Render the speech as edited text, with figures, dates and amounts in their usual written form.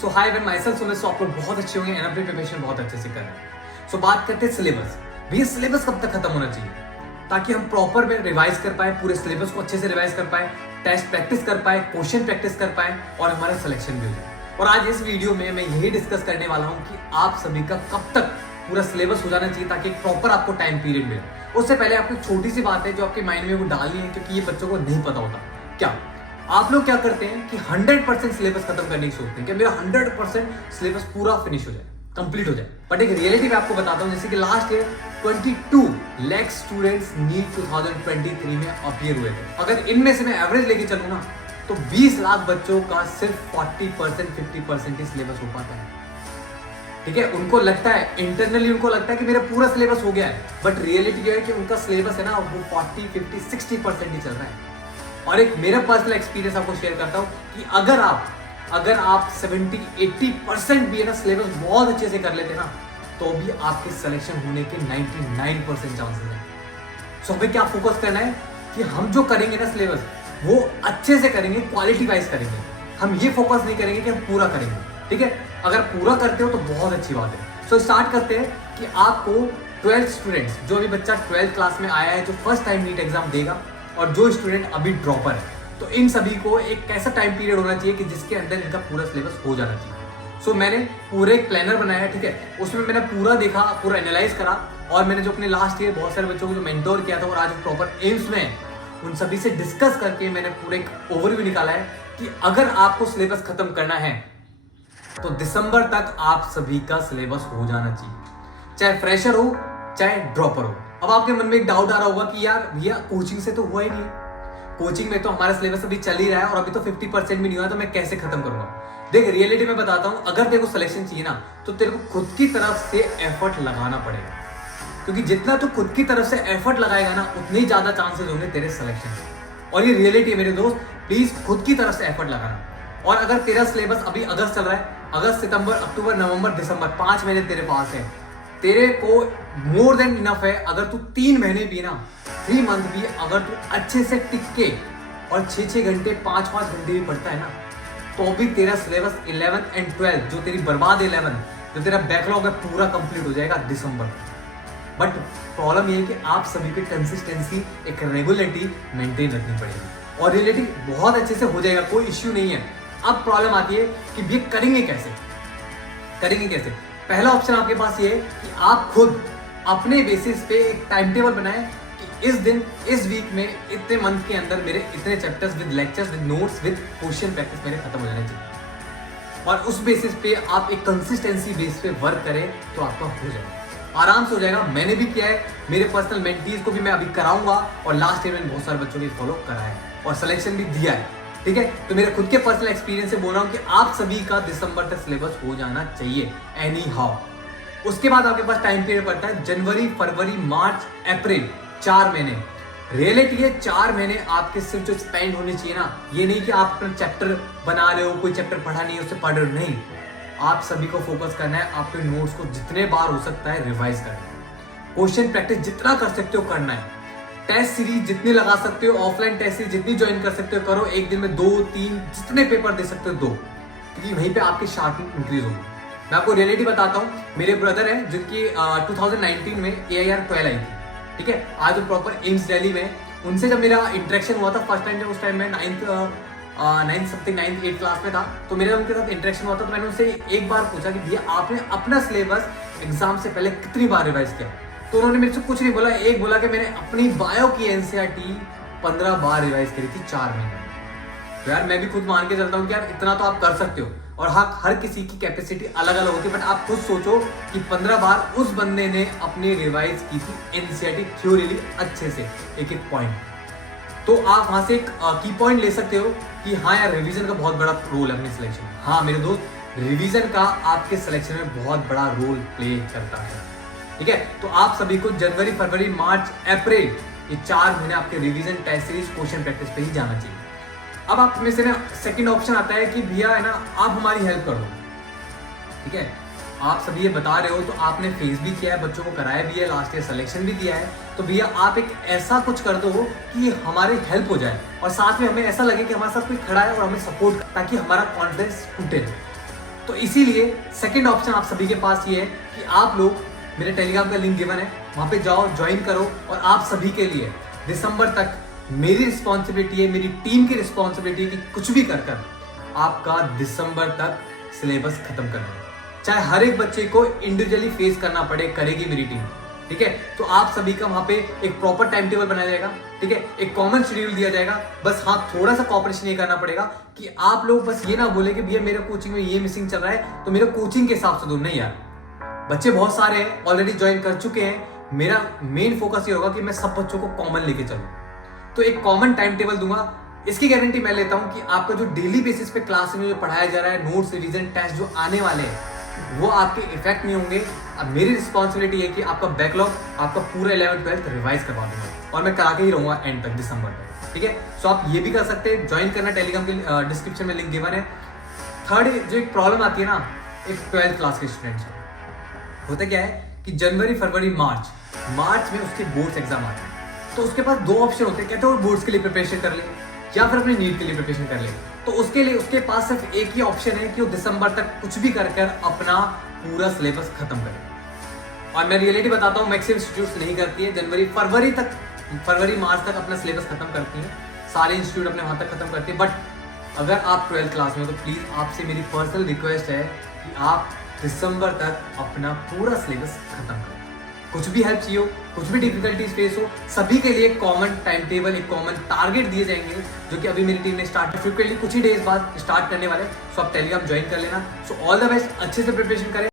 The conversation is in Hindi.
So hi when myself Sumit, so आप लोग बहुत अच्छे होंगे एंड अपनी प्रिपरेशन बहुत अच्छे से कर रहे हैं। सो बात करते हैं सिलेबस। भैया सिलेबस कब तक खत्म होना चाहिए ताकि हम प्रॉपर में रिवाइज कर पाए, पूरे सिलेबस को अच्छे से रिवाइज कर पाए, टेस्ट प्रैक्टिस कर पाए, क्वेश्चन प्रैक्टिस कर पाए और हमारा सिलेक्शन भी हो जाए। और आज इस वीडियो में मैं यही डिस्कस करने वाला हूँ कि आप सभी का कब तक पूरा सिलेबस हो जाना चाहिए ताकि एक प्रॉपर आपको टाइम पीरियड मिले। उससे पहले आपको एक छोटी सी बात है जो आपके माइंड में वो डालनी है, क्योंकि ये बच्चों को नहीं पता होता। क्या आप लोग क्या करते हैं कि 100% सिलेबस खत्म करने की सोचते हैं कि मेरा 100% सिलेबस पूरा फिनिश हो जाए, कंप्लीट हो जाए। बट एक रियलिटी मैं आपको बताता हूँ, जैसे कि last year 22 lakh students NEET 2023 में अपीयर हुए थे। अगर इनमें से मैं एवरेज लेके चलूँ ना तो 20 लाख बच्चों का सिर्फ 40% 50% ही सिलेबस हो पाता है। ठीक है, उनको लगता है इंटरनली, उनको लगता है कि मेरा पूरा सिलेबस हो गया है, बट रियलिटी ये है कि उनका सिलेबस है ना वो 40, 50, 60% ही चल रहा है। और एक मेरा पर्सनल एक्सपीरियंस आपको शेयर करता हूं कि अगर आप 70-80% भी है ना सिलेबस बहुत अच्छे से कर लेते ना तो भी आपके सिलेक्शन होने के 99% चांसेस हैं। सो हमें क्या फोकस करना है कि हम जो करेंगे ना सिलेबस वो अच्छे से करेंगे, क्वालिटी वाइज करेंगे। हम ये फोकस नहीं करेंगे कि हम पूरा करेंगे। ठीक है, अगर पूरा करते हो तो बहुत अच्छी बात है। सो स्टार्ट करते हैं कि आपको 12th स्टूडेंट्स, जो अभी बच्चा 12th क्लास में आया है, जो फर्स्ट टाइम नीट एग्जाम देगा और जो स्टूडेंट अभी ड्रॉपर है, तो इन सभी को एक कैसा टाइम पीरियड होना चाहिए कि जिसके अंदर इनका पूरा सिलेबस हो जाना चाहिए। सो मैंने पूरे एक प्लानर बनाया, ठीक है, उसमें मैंने पूरा देखा, पूरा एनालाइज करा और मैंने जो अपने लास्ट ईयर बहुत सारे बच्चों को जो मेंटोर किया था और आज प्रॉपर एम्स में है, उन सभी से डिस्कस करके मैंने पूरे एक ओवरव्यू निकाला है कि अगर आपको सिलेबस खत्म करना है तो दिसंबर तक आप सभी का सिलेबस हो जाना चाहिए, चाहे फ्रेशर हो चाहे ड्रॉपर हो। अब आपके मन में एक डाउट आ रहा होगा कि यार भैया कोचिंग से तो हुआ ही नहीं, कोचिंग में तो हमारा सिलेबस अभी चल ही रहा है और अभी तो 50% भी नहीं हुआ, तो मैं कैसे खत्म करूंगा। देख, रियलिटी में बताता हूं, अगर तेरे को सिलेक्शन चाहिए ना तो तेरे को खुद की तरफ से एफर्ट लगाना पड़ेगा, क्योंकि जितना तू खुद की तरफ से एफर्ट लगाएगा ना उतने ही ज्यादा चांसेस होंगे तेरे सिलेक्शन। और ये रियलिटी है मेरे दोस्त, प्लीज खुद की तरफ से एफर्ट लगाना। और अगर तेरा सिलेबस अभी अगस्त चल रहा है, अगस्त, सितंबर, अक्टूबर, नवंबर, दिसंबर, 5 महीने तेरे पास है, तेरे को मोर देन इनफ है। अगर तू 3 महीने भी ना, 3 मंथ भी अगर तू अच्छे से टिक के और 6-6 घंटे 5-5 घंटे भी पढ़ता है ना तो भी तेरा सिलेबस 11th एंड 12th, जो तेरी बर्बाद 11th, जो तेरा बैकलॉग है, पूरा कंप्लीट हो जाएगा दिसंबर। बट प्रॉब्लम ये है कि आप सभी पे कंसिस्टेंसी, एक रेगुलरिटी मेंटेन रखनी पड़ेगी और रियलिटी बहुत अच्छे से हो जाएगा, कोई इश्यू नहीं है। अब प्रॉब्लम आती है कि ये करेंगे कैसे। पहला ऑप्शन आपके पास ये है कि आप खुद अपने बेसिस पे एक टाइम टेबल बनाएं कि इस दिन, इस वीक में, इतने मंथ के अंदर मेरे इतने chapters with lectures, with notes, with question practice मेरे खत्म हो जाने चाहिए। और उस बेसिस पे आप एक कंसिस्टेंसी बेस पे वर्क करें तो आपका हो जाएगा, आराम से हो जाएगा। मैंने भी किया है, मेरे पर्सनल मेंटीज को भी मैं अभी कराऊंगा और लास्ट ईयर मैंने बहुत सारे बच्चों को फॉलो करा है और सिलेक्शन भी दिया है। ठीक है, तो मेरे खुद के पर्सनल एक्सपीरियंस से बोल रहा हूं कि आप सभी का दिसंबर तक सिलेबस हो जाना चाहिए एनी हाउ। उसके बाद आपके पास टाइम पीरियड पड़ता है जनवरी, फरवरी, मार्च, अप्रैल, 4 महीने। रियलिटी है 4 महीने आपके सिर्फ जो स्पेंड होने चाहिए ना, ये नहीं कि आप अपना चैप्टर बना रहे हो, कोई चैप्टर पढ़ा नहीं है उससे पढ़ रहे हो, नहीं। आप सभी को फोकस करना है, आपके नोट्स को जितने बार हो सकता है रिवाइज करना है, क्वेश्चन प्रैक्टिस जितना कर सकते हो करना है, टेस्ट सीरीज जितनी लगा सकते हो, ऑफलाइन टेस्ट सीरीज जितनी ज्वाइन कर सकते हो करो, एक दिन में 2-3 जितने पेपर दे सकते हो दो, क्योंकि वहीं पे आपकी शार्पनिंग इंक्रीज होगी। मैं आपको रियलिटी बताता हूँ, मेरे ब्रदर हैं जिनकी 2019 में AIR 12 आई थी। ठीक है, आज वो प्रॉपर एम्स दिल्ली में, उनसे जब मेरा इंटरेक्शन हुआ था फर्स्ट टाइम, जब उस टाइम में 9th 8th क्लास में था, तो मेरा उनके साथ इंटरेक्शन हुआ था, तो मैंने उनसे एक बार पूछा कि भैया आपने अपना सिलेबस एग्जाम से पहले कितनी बार रिवाइज किया। तो उन्होंने मेरे से कुछ नहीं बोला, एक बोला कि मैंने अपनी बायो की NCERT 15 बार रिवाइज करी थी 4 महीने। तो यार मैं भी खुद मान के चलता हूँ कि यार इतना तो आप कर सकते हो। और हाँ, हर किसी की कैपेसिटी अलग अलग होती है, बट आप खुद सोचो कि 15 बार उस बंदे ने अपनी रिवाइज की थी NCERT थ्योरीली अच्छे से, एक एक पॉइंट। तो आप वहां से एक की पॉइंट ले सकते हो कि हाँ यार रिवीजन का बहुत बड़ा रोल है अपने सिलेक्शन में। हाँ मेरे दोस्त, रिवीजन का आपके सिलेक्शन में बहुत बड़ा रोल प्ले करता है। ठीक है, तो आप सभी को जनवरी, फरवरी, मार्च, अप्रैल, ये 4 महीने आपके revision, test series, question practice पे ही जाना चाहिए। अब आप में से ना सेकंड ऑप्शन आता है कि भैया है ना आप हमारी हेल्प कर दो। ठीक है, आप सभी ये बता रहे हो तो आपने फेस भी किया है, बच्चों को कराया भी है, लास्ट ईयर सिलेक्शन भी दिया है, तो भैया आप एक ऐसा कुछ कर दो कि हमारी हेल्प हो जाए और साथ में हमें ऐसा लगे कि हमारे साथ कोई खड़ा है और हमें सपोर्ट, ताकि हमारा कॉन्फिडेंस टूटे। तो इसीलिए सेकंड ऑप्शन आप सभी के पास ये है कि आप लोग मेरे टेलीग्राम का लिंक गिवन है, वहां पे जाओ, ज्वाइन करो। और आप सभी के लिए दिसंबर तक मेरी रिस्पॉन्सिबिलिटी है, मेरी टीम की रिस्पॉन्सिबिलिटी है कि कुछ भी कर कर आपका दिसंबर तक सिलेबस खत्म करना है। चाहे हर एक बच्चे को इंडिविजुअली फेस करना पड़े, करेगी मेरी टीम। ठीक है, तो आप सभी का वहां पे एक प्रॉपर टाइम टेबल बनाया जाएगा। ठीक है, एक कॉमन शेड्यूल दिया जाएगा। बस हाँ, थोड़ा सा कॉपरेशन ये करना पड़ेगा कि आप लोग बस ये ना बोले कि भैया मेरे कोचिंग में ये मिसिंग चल रहा है तो मेरे कोचिंग के हिसाब से दो। नहीं यार, बच्चे बहुत सारे हैं, ऑलरेडी ज्वाइन कर चुके हैं। मेरा मेन फोकस ये होगा कि मैं सब बच्चों को कॉमन लेके चलूं। तो एक कॉमन टाइम टेबल दूंगा। इसकी गारंटी मैं लेता हूं कि आपका जो डेली बेसिस पे क्लास में जो पढ़ाया जा रहा है, नोट्स, रिवीजन, टेस्ट जो आने वाले हैं, वो आपके इफेक्ट नहीं होंगे। अब मेरी रिस्पॉन्सिबिलिटी है कि आपका बैकलॉग, आपका पूरा 11th 12th रिवाइज करवा दूंगा और मैं करा के ही रहूंगा एंड तक, दिसंबर तक। ठीक है, सो आप ये भी कर सकते हैं, ज्वाइन करना। टेलीग्राम के डिस्क्रिप्शन में लिंक गिवन है। थर्ड जो एक प्रॉब्लम आती है ना, एक 12th क्लास के स्टूडेंट्स को होता क्या है कि जनवरी, फरवरी, मार्च में उसके बोर्ड्स एग्जाम आते हैं। तो उसके पास दो ऑप्शन होते हैं, कहते हैं वो बोर्ड्स के लिए प्रिपरेशन कर ले या फिर अपने नीट के लिए प्रिपरेशन कर ले। तो उसके लिए उसके पास सिर्फ एक ही ऑप्शन है कि वो दिसंबर तक कुछ भी कर अपना पूरा सिलेबस खत्म करे। और मैं रियलिटी बताता हूँ, मैक्सिमम इंस्टीट्यूट्स नहीं करती है। फरवरी मार्च तक अपना सिलेबस खत्म करती है, सारे इंस्टीट्यूट अपने वहां तक खत्म करते हैं। बट अगर आप 12th क्लास में हो तो प्लीज आपसे मेरी पर्सनल रिक्वेस्ट है कि आप दिसंबर तक अपना पूरा सिलेबस खत्म करें। कुछ भी हेल्प चाहिए हो, कुछ भी डिफिकल्टीज फेस हो, सभी के लिए एक कॉमन टाइम टेबल, एक कॉमन टारगेट दिए जाएंगे, जो कि अभी मेरी टीम ने स्टार्ट फ्रिक्वेंटली कुछ ही डेज बाद स्टार्ट करने वाले। सो आप टेलीग्राम ज्वाइन कर लेना। सो ऑल द बेस्ट, अच्छे से प्रिपरेशन करें।